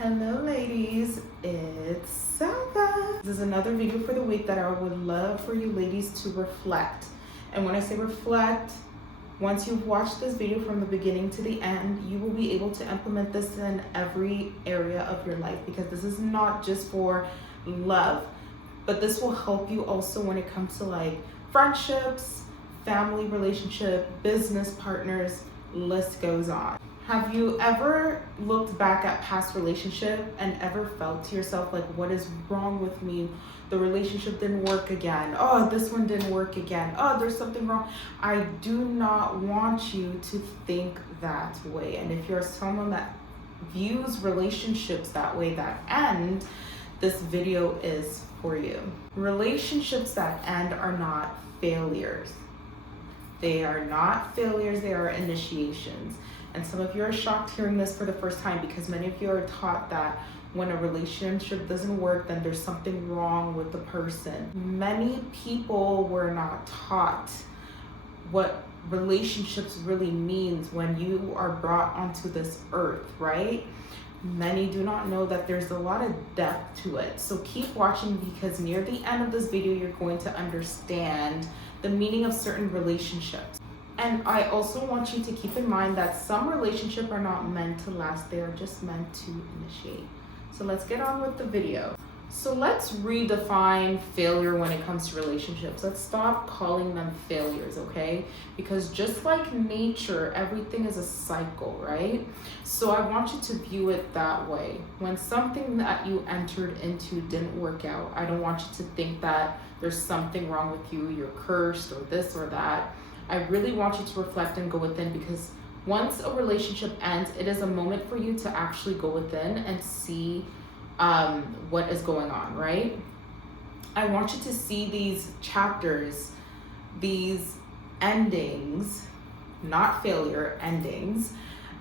Hello ladies, it's Sava. This is another video for the week that I would love for you ladies to reflect. And when I say reflect, once you've watched this video from the beginning to the end, you will be able to implement this in every area of your life, because this is not just for love, but this will help you also when it comes to like friendships, family relationship, business partners, list goes on. Have you ever looked back at past relationship and ever felt to yourself like, what is wrong with me? The relationship didn't work again. Oh, this one didn't work again. Oh, there's something wrong. I do not want you to think that way. And if you're someone that views relationships that way, that end, this video is for you. Relationships that end are not failures. They are not failures, they are initiations. And some of you are shocked hearing this for the first time, because many of you are taught that when a relationship doesn't work, then there's something wrong with the person. Many people were not taught what relationships really means when you are brought onto this earth, right? Many do not know that there's a lot of depth to it. So keep watching, because near the end of this video, you're going to understand the meaning of certain relationships. And I also want you to keep in mind that some relationships are not meant to last, they are just meant to initiate. So let's get on with the video. So let's redefine failure when it comes to relationships. Let's stop calling them failures, okay? Because just like nature, everything is a cycle, right? So I want you to view it that way. When something that you entered into didn't work out, I don't want you to think that there's something wrong with you, you're cursed or this or that. I really want you to reflect and go within, because once a relationship ends, it is a moment for you to actually go within and see what is going on, right? I want you to see these chapters, these endings, not failure, endings,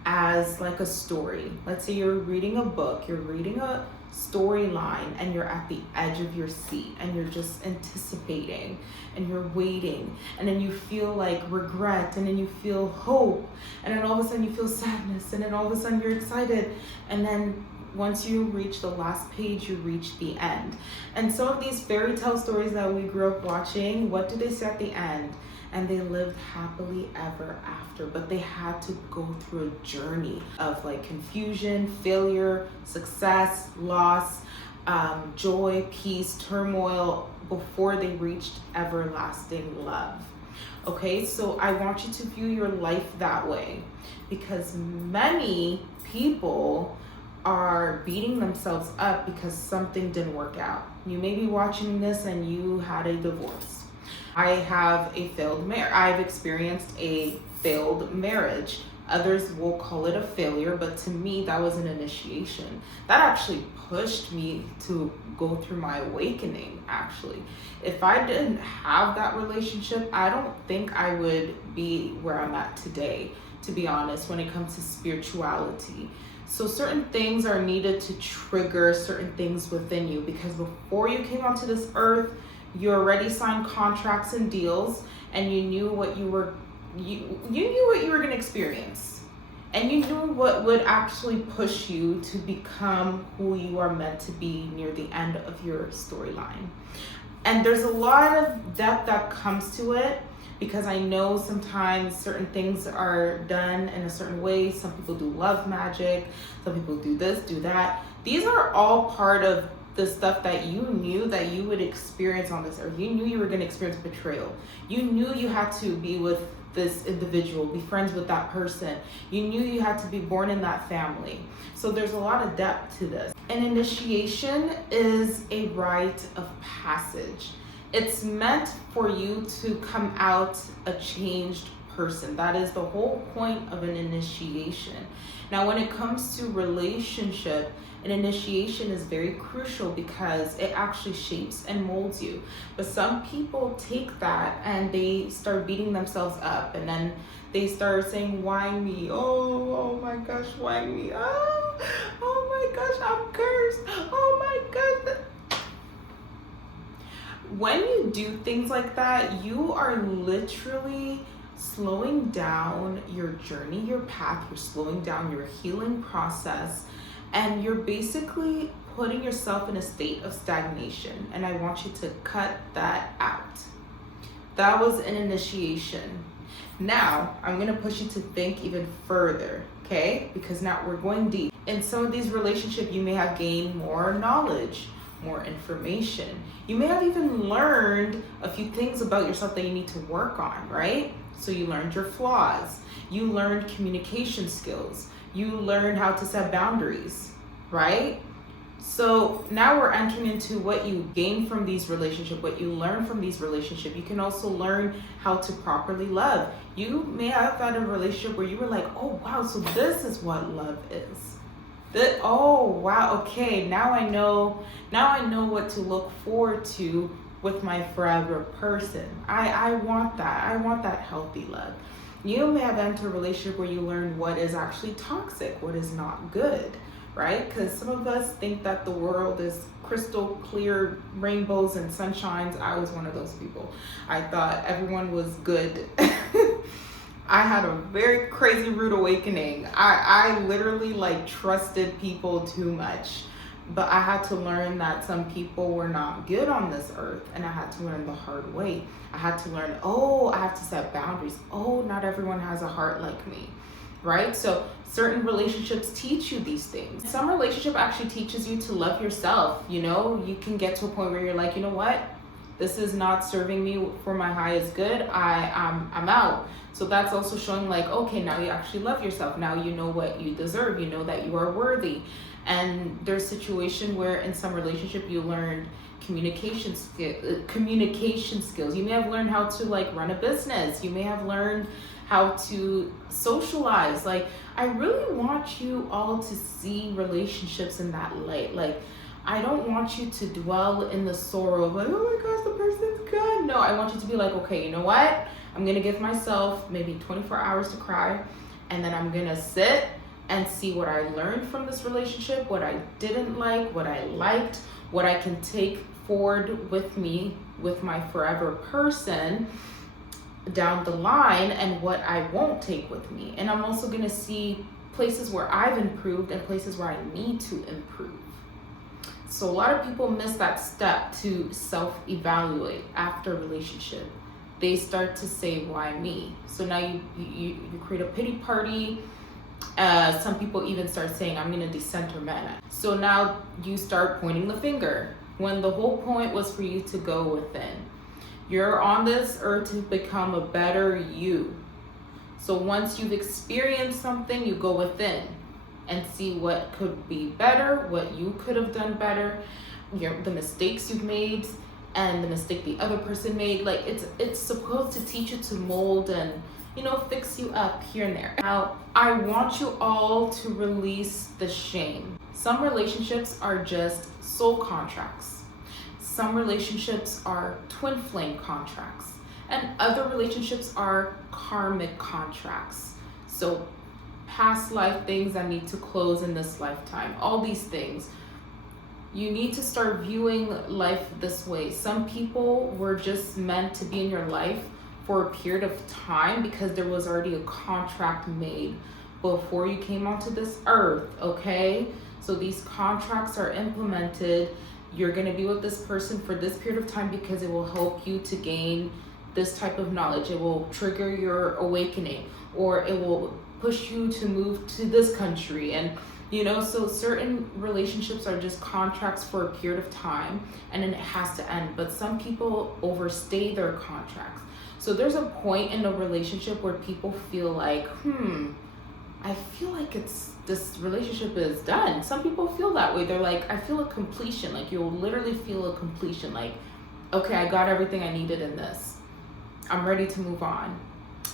as like a story. Let's say you're reading a book, you're reading a storyline, and you're at the edge of your seat and you're just anticipating and you're waiting, and then you feel like regret, and then you feel hope, and then all of a sudden you feel sadness, and then all of a sudden you're excited, and then once you reach the last page, you reach the end. And some of these fairy tale stories that we grew up watching, what do they say at the end? And they lived happily ever after, but they had to go through a journey of like confusion, failure, success, loss, joy, peace, turmoil, before they reached everlasting love. Okay, so I want you to view your life that way, because many people are beating themselves up because something didn't work out. You may be watching this and you had a divorce. I have a failed marriage. I've experienced a failed marriage. Others will call it a failure, but to me, that was an initiation. That actually pushed me to go through my awakening, actually. If I didn't have that relationship, I don't think I would be where I'm at today, to be honest, when it comes to spirituality. So certain things are needed to trigger certain things within you, because before you came onto this earth, you already signed contracts and deals, and you knew what you were going to experience, and you knew what would actually push you to become who you are meant to be near the end of your storyline. And there's a lot of depth that comes to it, because I know sometimes certain things are done in a certain way. Some people do love magic, some people do this, do that. These are all part of the stuff that you knew that you would experience on this earth. You knew you were going to experience betrayal. You knew you had to be with this individual, be friends with that person. You knew you had to be born in that family. So there's a lot of depth to this. An initiation is a rite of passage. It's meant for you to come out a changed person. That is the whole point of an initiation. Now, when it comes to relationship, an initiation is very crucial, because it actually shapes and molds you. But some people take that and they start beating themselves up, and then they start saying, why me? Oh my gosh, why me? Oh my gosh, I'm cursed. Oh my gosh. When you do things like that, you are literally slowing down your journey, your path. You're slowing down your healing process, and you're basically putting yourself in a state of stagnation, and I want you to cut that out. That was an initiation. Now, I'm gonna push you to think even further, okay? Because now we're going deep. In some of these relationships, you may have gained more knowledge, more information. You may have even learned a few things about yourself that you need to work on, right? So you learned your flaws. You learned communication skills. You learned how to set boundaries, right? So now we're entering into what you gain from these relationships, what you learn from these relationships. You can also learn how to properly love. You may have had a relationship where you were like, oh wow, so this is what love is. Oh wow, okay, now I know what to look forward to with my forever person. I want that healthy love. You may have entered a relationship where you learn what is actually toxic, what is not good, right? Because some of us think that the world is crystal clear, rainbows and sunshines. I was one of those people. I thought everyone was good. I had a very crazy rude awakening. I literally like trusted people too much. But I had to learn that some people were not good on this earth, and I had to learn the hard way. I had to learn, oh, I have to set boundaries. Oh, not everyone has a heart like me, right? So certain relationships teach you these things. Some relationship actually teaches you to love yourself. You know, you can get to a point where you're like, you know what? This is not serving me for my highest good. I'm out. So that's also showing like, okay, now you actually love yourself. Now you know what you deserve. You know that you are worthy. And there's a situation where in some relationship you learned communication skills. You may have learned how to like run a business. You may have learned how to socialize. Like, I really want you all to see relationships in that light. Like, I don't want you to dwell in the sorrow of like, oh my gosh, the person's gone. No, I want you to be like, okay, you know what? I'm gonna give myself maybe 24 hours to cry, and then I'm gonna sit and see what I learned from this relationship, what I didn't like, what I liked, what I can take forward with me, with my forever person down the line, and what I won't take with me. And I'm also gonna see places where I've improved and places where I need to improve. So a lot of people miss that step to self-evaluate after a relationship. They start to say, why me? So now you create a pity party. Some people even start saying, I'm gonna decenter men. So now you start pointing the finger when the whole point was for you to go within. You're on this earth to become a better you. So once you've experienced something, you go within and see what could be better, what you could have done better, the mistakes you've made and the mistake the other person made. Like, it's supposed to teach you to mold and, you know, fix you up here and there. Now, I want you all to release the shame. Some relationships are just soul contracts. Some relationships are twin flame contracts. And other relationships are karmic contracts. So past life things that need to close in this lifetime. All these things. You need to start viewing life this way. Some people were just meant to be in your life for a period of time because there was already a contract made before you came onto this earth, okay? So these contracts are implemented. You're gonna be with this person for this period of time because it will help you to gain this type of knowledge. It will trigger your awakening, or it will push you to move to this country. And you know, so certain relationships are just contracts for a period of time and then it has to end. But some people overstay their contracts. So there's a point in a relationship where people feel like, I feel like this relationship is done. Some people feel that way. They're like, I feel a completion. Like, you'll literally feel a completion. Like, okay, I got everything I needed in this. I'm ready to move on.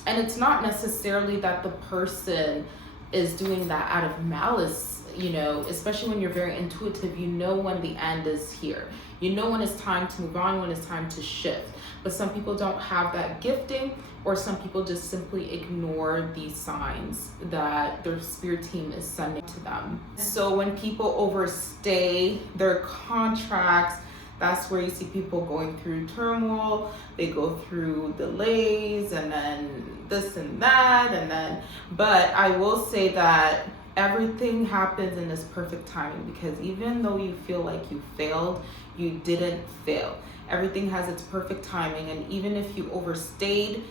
And it's not necessarily that the person is doing that out of malice, you know, especially when you're very intuitive. You know when the end is here. You know when it's time to move on, when it's time to shift. But some people don't have that gifting, or some people just simply ignore these signs that their spirit team is sending to them. So when people overstay their contracts, that's where you see people going through turmoil. They go through delays and then this and that, but I will say that everything happens in this perfect timing, because even though you feel like you failed, you didn't fail. Everything has its perfect timing. And even if you overstayed,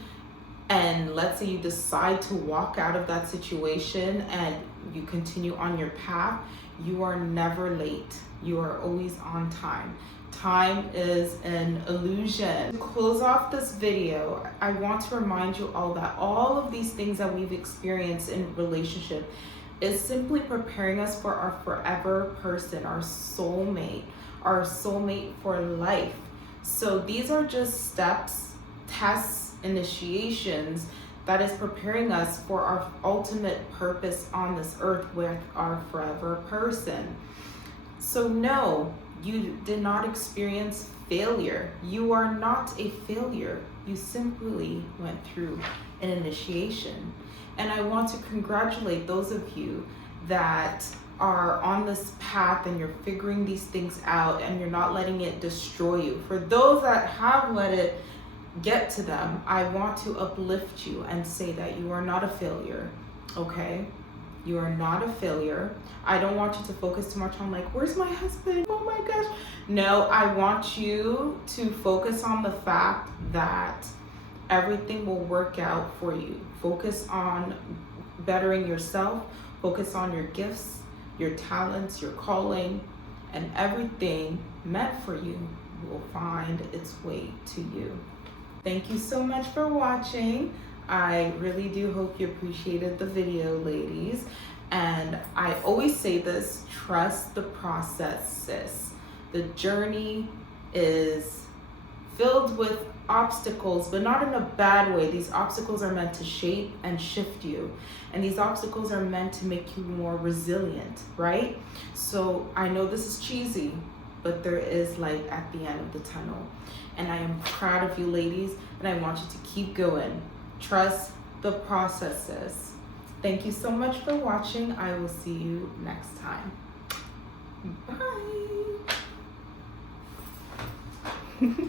and let's say you decide to walk out of that situation and you continue on your path, you are never late. You are always on time. Time is an illusion. To close off this video, I want to remind you all that all of these things that we've experienced in relationship is simply preparing us for our forever person, our soulmate for life. So these are just steps, tests, initiations that is preparing us for our ultimate purpose on this earth with our forever person. So no, you did not experience failure. You are not a failure. You simply went through an initiation. And I want to congratulate those of you that are on this path and you're figuring these things out and you're not letting it destroy you. For those that have let it get to them, I want to uplift you and say that you are not a failure, okay? You are not a failure. I don't want you to focus too much on like, where's my husband? Oh my gosh. No, I want you to focus on the fact that everything will work out for you. Focus on bettering yourself. Focus on your gifts, your talents, your calling, and everything meant for you will find its way to you. Thank you so much for watching. I really do hope you appreciated the video, ladies. And I always say this, trust the process, sis. The journey is filled with obstacles, but not in a bad way. These obstacles are meant to shape and shift you. And these obstacles are meant to make you more resilient, right? So I know this is cheesy, but there is light at the end of the tunnel. And I am proud of you, ladies, and I want you to keep going. Trust the processes. Thank you so much for watching. I will see you next time. Bye.